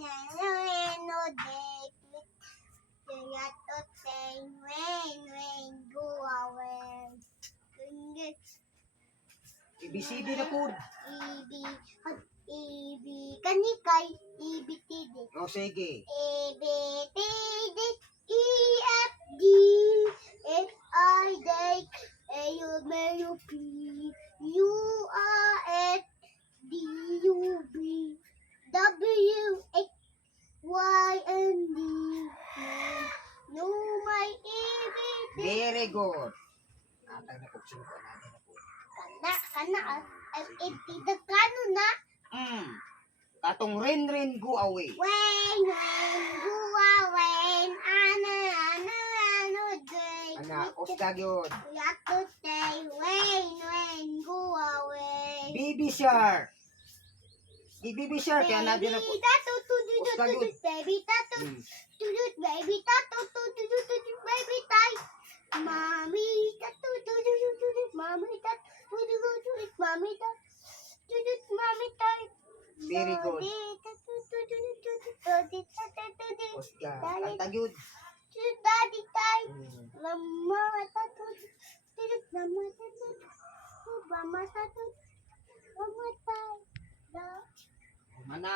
no day. Kaya to say, when, go away. ABCD na po. Kanikay, EBTD. O sige. EBTD, EFG, HIJ, AUMUP, URS, DUB, WX, YND. No, my EBTD. Very good. Atay na po. Sino po natin na po? Kana, the kano na? Katong rin go away. When, go away, ano, day. Ana, osdag yun. We have to say, when, go away. Baby shark. Baby shark. Kaya natin na po. Baby tato, Osdag yun. baby tato, baby tato, baby tay. Mommy tato, mommy tato, mommy tato, mommy tay. Very good. Osdag. Ang tagyod. Daddy tay. Mama